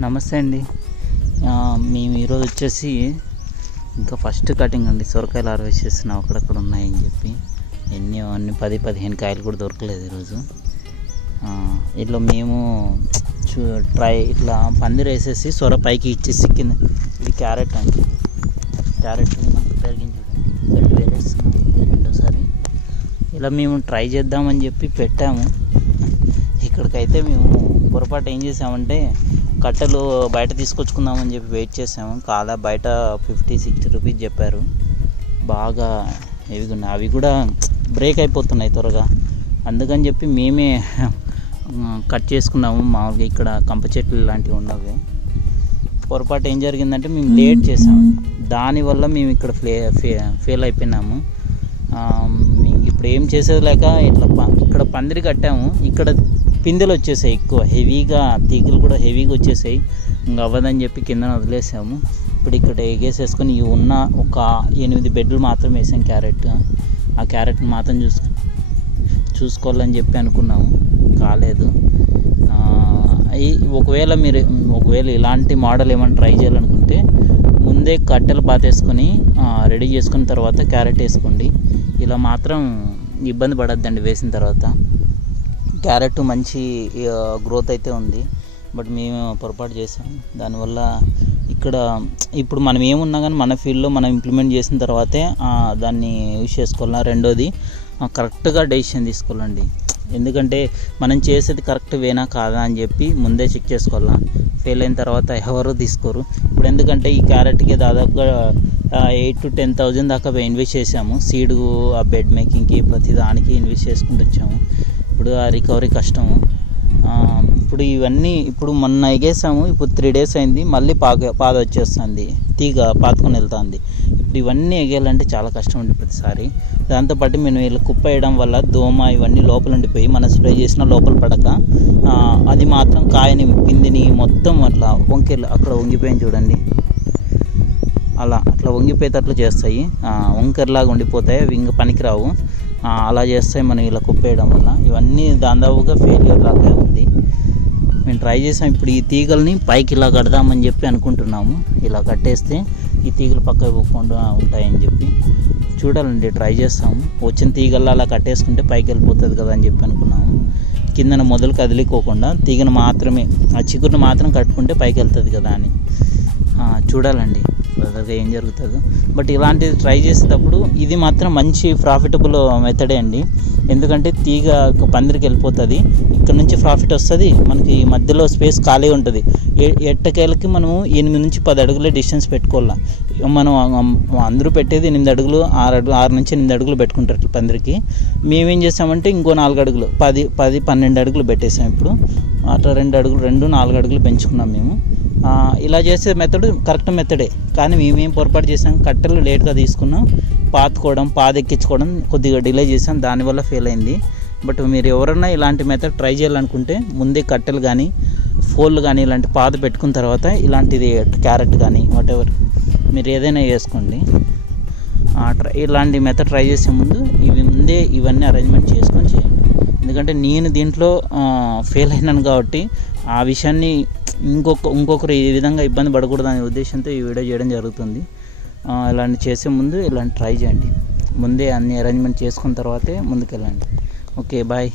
నమస్తే అండి. మేము ఈరోజు వచ్చేసి ఇంకా ఫస్ట్ కటింగ్ అండి. సొరకాయలు హార్వెస్ట్ చేస్తున్నాం, అక్కడక్కడ ఉన్నాయని చెప్పి అన్ని 10-15 కాయలు కూడా దొరకలేదు ఈరోజు. ఇట్లా మేము ఇట్లా పందిరి వేసేసి సొర పైకి ఇచ్చేసి కింద ఇది క్యారెట్ అండి. క్యారెట్ మనకు పెరిగించండి వేరేస్తున్నాం, ఇది రెండోసారి. ఇలా మేము ట్రై చేద్దామని చెప్పి పెట్టాము. ఇక్కడికైతే మేము పొరపాటు ఏం చేసామంటే కట్టెలు బయట తీసుకొచ్చుకుందామని చెప్పి వెయిట్ చేసాము. కాదా బయట 50-60 రూపీస్ చెప్పారు. బాగా హెవీగా ఉన్నాయి, అవి కూడా బ్రేక్ అయిపోతున్నాయి త్వరగా. అందుకని చెప్పి మేమే కట్ చేసుకున్నాము. మామూలుగా ఇక్కడ కంప చెట్లు ఇలాంటివి ఉన్నవి. పొరపాటు ఏం జరిగిందంటే మేము లేట్ చేసాము, దానివల్ల మేము ఇక్కడ ఫెయిల్ అయిపోయినాము. ఇప్పుడు ఏం చేసేది లేక ఇక్కడ పందిరి కట్టాము. ఇక్కడ పిందెలు వచ్చేసాయి, ఎక్కువ హెవీగా తీగలు కూడా హెవీగా వచ్చేసాయి. ఇంకా అవ్వదని చెప్పి కింద వదిలేసాము. ఇప్పుడు ఇక్కడ ఎగేసేసుకొని ఉన్న ఒక 8 బెడ్లు మాత్రం వేసాం క్యారెట్. ఆ క్యారెట్ని మాత్రం చూసుకోవాలని చెప్పి అనుకున్నాము, కాలేదు. ఒకవేళ ఇలాంటి మోడల్ ఏమైనా ట్రై చేయాలనుకుంటే ముందే కట్టెలు పాతేసుకొని రెడీ చేసుకున్న తర్వాత క్యారెట్ వేసుకోండి. ఇలా మాత్రం ఇబ్బంది పడద్దండి వేసిన తర్వాత. క్యారెట్ మంచి గ్రోత్ అయితే ఉంది, బట్ మేము పొరపాటు చేసాము. దానివల్ల ఇప్పుడు మనం ఏమున్నా కానీ మన ఫీల్డ్లో మనం ఇంప్లిమెంట్ చేసిన తర్వాతే దాన్ని యూజ్ చేసుకోవాలా. రెండోది కరెక్ట్గా డెసిషన్ తీసుకోవాలండి. ఎందుకంటే మనం చేసేది కరెక్ట్ వేనా కాదా అని చెప్పి ముందే చెక్ చేసుకోవాలా. ఫెయిల్ అయిన తర్వాత ఎవరు తీసుకోరు. ఇప్పుడు ఎందుకంటే ఈ క్యారెట్కి దాదాపుగా 8,000-10,000 దాకా ఇన్వెస్ట్ చేసాము. సీడ్, ఆ బెడ్ మేకింగ్కి, ప్రతి దానికి ఇన్వెస్ట్ చేసుకుంటూ వచ్చాము. ఇప్పుడు ఆ రికవరీ కష్టము. ఇప్పుడు మొన్న ఎగేసాము, ఇప్పుడు 3 days అయింది, మళ్ళీ పాద వచ్చేస్తుంది, తీగ పాతుకొని వెళ్తుంది. ఇప్పుడు ఇవన్నీ ఎగేయాలంటే చాలా కష్టం ఉంది ప్రతిసారి. దాంతోపాటు మేము వీళ్ళు కుప్ప వేయడం వల్ల దోమ ఇవన్నీ లోపల ఉండిపోయి మనం స్ప్రే చేసిన లోపల పడక అది మాత్రం కాయని పిందిని మొత్తం అట్లా అక్కడ వంగిపోయింది చూడండి. అట్లా వంగిపోయేటట్లు చేస్తాయి, వంకర్లాగా ఉండిపోతాయి. అవి ఇంకా పనికిరావు, అలా చేస్తాయి మనం ఇలా కుప్పేయడం వల్ల. ఇవన్నీ దాదాపుగా ఫెయిల్యూర్ లాగా ఉంది. మేము ట్రై చేసాం. ఇప్పుడు ఈ తీగల్ని పైకి ఇలా కడదామని చెప్పి అనుకుంటున్నాము. ఇలా కట్టేస్తే ఈ తీగలు పక్కకు పోకుండా ఉంటాయని చెప్పి చూడాలండి, ట్రై చేస్తాము. వచ్చిన తీగల్లో అలా కట్టేసుకుంటే పైకి వెళ్ళిపోతుంది కదా అని చెప్పి అనుకున్నాము. కిందన మొదలు కదిలిపోకుండా తీగను మాత్రమే, ఆ చిగురును మాత్రం కట్టుకుంటే పైకి వెళ్తుంది కదా అని చూడాలండి ఫర్దర్గా ఏం జరుగుతుందో. బట్ ఇలాంటిది ట్రై చేసేటప్పుడు ఇది మాత్రం మంచి ప్రాఫిటబుల్ మెథడే అండి. ఎందుకంటే తీగ పందిరికి వెళ్ళిపోతుంది, ఇక్కడ నుంచి ప్రాఫిట్ వస్తుంది, మనకి మధ్యలో స్పేస్ ఖాళీ ఉంటుంది. ఎట్టకేలకి మనము 8-10 అడుగులే డిస్టెన్స్ పెట్టుకోవాలి. మనం అందరూ పెట్టేది 8 అడుగులు, 6 నుంచి 8 అడుగులు పెట్టుకుంటారు పందిరికి. మేమేం చేస్తామంటే ఇంకో 4 అడుగులు, 10-12 అడుగులు పెట్టేసాం. ఇప్పుడు అట్లా 4 అడుగులు పెంచుకున్నాం మేము. ఇలా చేసే మెథడ్ కరెక్ట్ మెథడే, కానీ మేమేం పొరపాటు చేసాం, కట్టెలు లేట్గా తీసుకున్నాం, పాదెక్కించుకోవడం కొద్దిగా డిలే చేసాం, దానివల్ల ఫెయిల్ అయింది. బట్ మీరు ఎవరన్నా ఇలాంటి మెథడ్ ట్రై చేయాలనుకుంటే ముందే కట్టెలు కానీ ఫోల్లు కానీ ఇలాంటి పాద పెట్టుకున్న తర్వాత ఇలాంటిది క్యారెట్ కానీ వాటెవర్ మీరు ఏదైనా చేసుకోండి. ఇలాంటి మెథడ్ ట్రై చేసే ముందు ముందే ఇవన్నీ అరేంజ్మెంట్ చేసుకొని చేయండి. ఎందుకంటే నేను దీంట్లో ఫెయిల్ అయినాను కాబట్టి ఆ విషయాన్ని ఇంకొకరు ఈ విధంగా ఇబ్బంది పడకూడదు అనే ఉద్దేశంతో ఈ వీడియో చేయడం జరుగుతుంది. ఇలాంటి చేసే ముందు ఇలాంటి ట్రై చేయండి, ముందే అన్ని అరేంజ్మెంట్ చేసుకున్న తర్వాతే ముందుకెళ్ళండి. Okay, bye.